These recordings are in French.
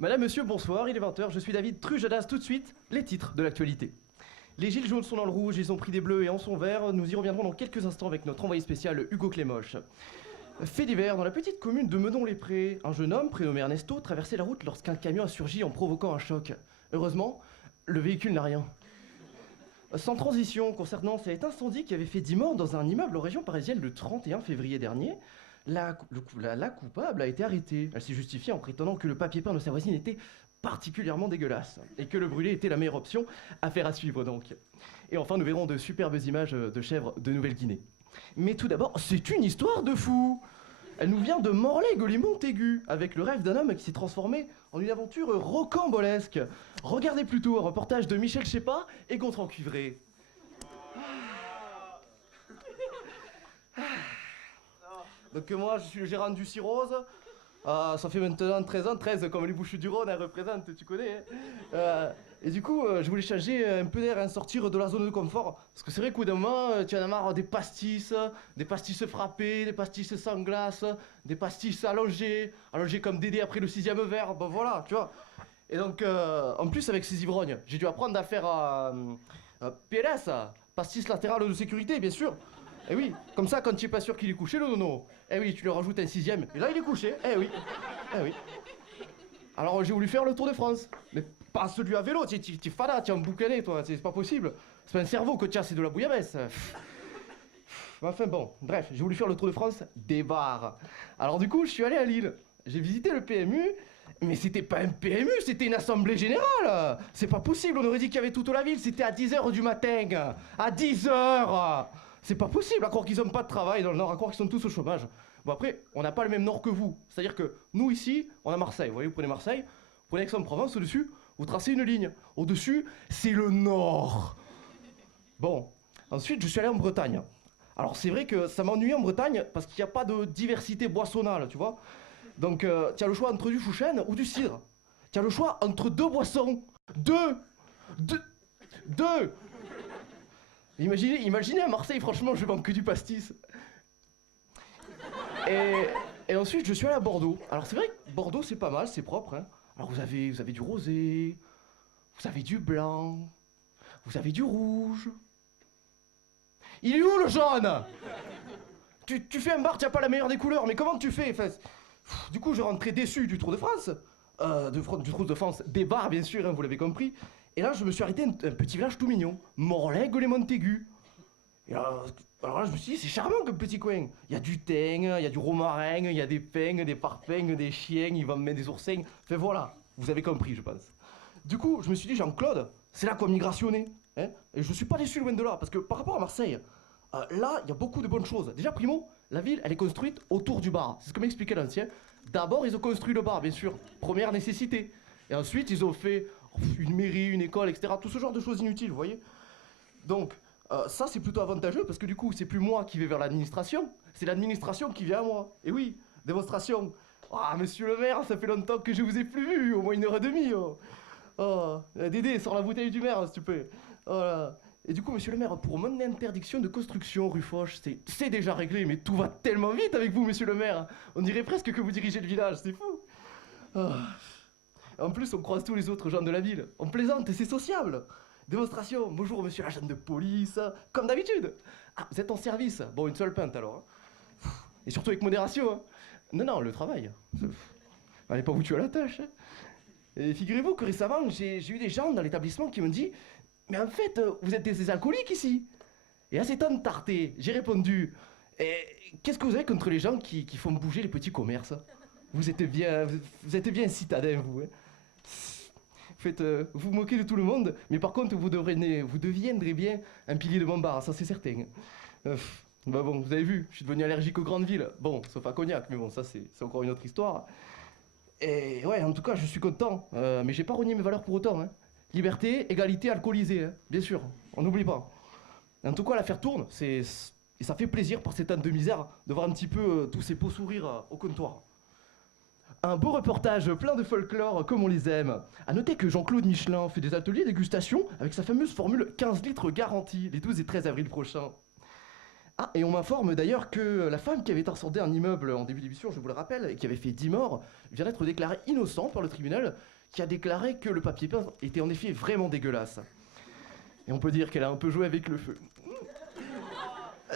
Madame, monsieur, bonsoir, il est 20h, je suis David Trujadas, tout de suite, les titres de l'actualité. Les gilets jaunes sont dans le rouge, ils ont pris des bleus et en sont verts, nous y reviendrons dans quelques instants avec notre envoyé spécial Hugo Clémoche. Fait divers, dans la petite commune de Meudon-les-Prés, un jeune homme, prénommé Ernesto, traversait la route lorsqu'un camion a surgi en provoquant un choc. Heureusement, le véhicule n'a rien. Sans transition, concernant cet incendie qui avait fait 10 morts dans un immeuble en région parisienne le 31 février dernier, la coupable a été arrêtée. Elle s'est justifiée en prétendant que le papier peint de sa voisine était particulièrement dégueulasse et que le brûler était la meilleure option. Affaire à suivre donc. Et enfin, nous verrons de superbes images de chèvres de Nouvelle-Guinée. Mais tout d'abord, c'est une histoire de fou. Elle nous vient de Morlaix-Goly-Montaigu, avec le rêve d'un homme qui s'est transformé en une aventure rocambolesque. Regardez plutôt un reportage de Michel Chépat et Gontran Cuivré. Donc moi, je suis le gérant du Cirrose. Ça fait maintenant 13 ans, 13 comme les Bouches du Rhône, elles représentent, tu connais. Et du coup, je voulais changer un peu d'air, sortir de la zone de confort. Parce que c'est vrai qu'au d'un moment, tu en as marre des pastis frappés, des pastis sans glace, des pastis allongés comme Dédé après le 6e verre, ben voilà, tu vois. Et donc, en plus, avec ces ivrognes, j'ai dû apprendre à faire PLS, pastis latéral de sécurité, bien sûr. Eh oui, comme ça, quand tu es pas sûr qu'il est couché, le nono, eh oui, tu lui rajoutes un 6e, et là, il est couché, eh oui, eh oui. Alors, j'ai voulu faire le Tour de France, mais pas celui à vélo, tu es fada, tu es emboucané, toi, c'est pas possible. C'est pas un cerveau que tu as, c'est de la bouillabaisse. Enfin bon, bref, j'ai voulu faire le Tour de France des bars. Alors du coup, je suis allé à Lille, j'ai visité le PMU, mais c'était pas un PMU, c'était une assemblée générale. C'est pas possible, on aurait dit qu'il y avait toute la ville, c'était à 10h du matin. À 10h. C'est pas possible, à croire qu'ils ont pas de travail dans le Nord, à croire qu'ils sont tous au chômage. Bon après, on n'a pas le même Nord que vous. C'est-à-dire que nous ici, on a Marseille. Vous voyez, vous prenez Marseille, vous prenez Aix-en-Provence, au-dessus, vous tracez une ligne. Au-dessus, c'est le Nord. Bon, ensuite, je suis allé en Bretagne. Alors c'est vrai que ça m'ennuie en Bretagne parce qu'il n'y a pas de diversité boissonnale, tu vois. Donc tu as le choix entre du chouchen ou du cidre. Tu as le choix entre deux boissons. Deux. Deux. Imaginez à Marseille, franchement, je manque que du pastis. Et ensuite, je suis allé à Bordeaux. Alors c'est vrai que Bordeaux, c'est pas mal, c'est propre. Hein. Alors vous avez du rosé, vous avez du blanc, vous avez du rouge. Il est où le jaune? Tu fais un bar, tu n'as pas la meilleure des couleurs, mais comment tu fais? Enfin, du coup, je rentrais déçu du Tour de France. Du Tour de France, des bars, bien sûr, hein, vous l'avez compris. Et là, je me suis arrêté à un petit village tout mignon, Morlaix-Goly-Montaigu. Et alors là, je me suis dit, c'est charmant comme petit coin. Il y a du thym, il y a du romarin, il y a des pins, des parpaings, des chiens, ils vont me mettre des oursins. Enfin voilà, vous avez compris, je pense. Du coup, je me suis dit, Jean-Claude, c'est là qu'on migrationné. Hein, et je suis pas déçu loin de là, parce que par rapport à Marseille, là, il y a beaucoup de bonnes choses. Déjà, primo, la ville, elle est construite autour du bar. C'est ce que m'expliquait l'ancien. D'abord, ils ont construit le bar, bien sûr. Première nécessité. Et ensuite, ils ont fait une mairie, une école, etc. Tout ce genre de choses inutiles, vous voyez. Donc, ça, c'est plutôt avantageux, parce que du coup, c'est plus moi qui vais vers l'administration, c'est l'administration qui vient à moi. Et oui, démonstration. Ah, monsieur le maire, ça fait longtemps que je vous ai plus vu, au moins 1h30. Oh, oh Dédé, sors la bouteille du maire, s'il te plaît. Oh là. Et du coup, monsieur le maire, pour mon interdiction de construction rue Foch, c'est déjà réglé, mais tout va tellement vite avec vous, monsieur le maire. On dirait presque que vous dirigez le village, c'est fou. Oh. En plus, on croise tous les autres gens de la ville. On plaisante et c'est sociable. Démonstration, bonjour monsieur l'agent de police, comme d'habitude. Ah, vous êtes en service. Bon, une seule pinte alors. Hein. Et surtout avec modération. Hein. Non, non, le travail. Allez pas vous tuer à la tâche. Hein. Et figurez-vous que récemment, j'ai eu des gens dans l'établissement qui m'ont dit mais en fait, vous êtes des alcooliques ici. Et à cet homme tarté, j'ai répondu qu'est-ce que vous avez contre les gens qui font bouger les petits commerces? Vous êtes bien citadin, vous. Hein. Faites, vous moquez de tout le monde, mais par contre, vous deviendrez bien un pilier de mon bar, ça c'est certain. Bah bon, vous avez vu, je suis devenu allergique aux grandes villes. Bon, sauf à Cognac, mais bon, ça c'est encore une autre histoire. Et ouais, en tout cas, je suis content, mais j'ai pas renié mes valeurs pour autant. Hein. Liberté, égalité, alcoolisé, hein, bien sûr, on n'oublie pas. En tout cas, l'affaire tourne, et ça fait plaisir par ces temps de misère de voir un petit peu tous ces beaux sourires au comptoir. Un beau reportage plein de folklore comme on les aime. A noter que Jean-Claude Michelin fait des ateliers dégustation avec sa fameuse formule 15 litres garantie les 12 et 13 avril prochains. Ah, et on m'informe d'ailleurs que la femme qui avait incendé un immeuble en début d'émission, je vous le rappelle, et qui avait fait 10 morts, vient d'être déclarée innocente par le tribunal, qui a déclaré que le papier peint était en effet vraiment dégueulasse. Et on peut dire qu'elle a un peu joué avec le feu.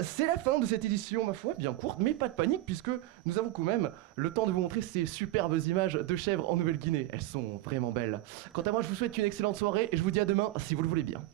C'est la fin de cette édition, ma foi, bien courte, mais pas de panique, puisque nous avons quand même le temps de vous montrer ces superbes images de chèvres en Nouvelle-Guinée. Elles sont vraiment belles. Quant à moi, je vous souhaite une excellente soirée, et je vous dis à demain, si vous le voulez bien.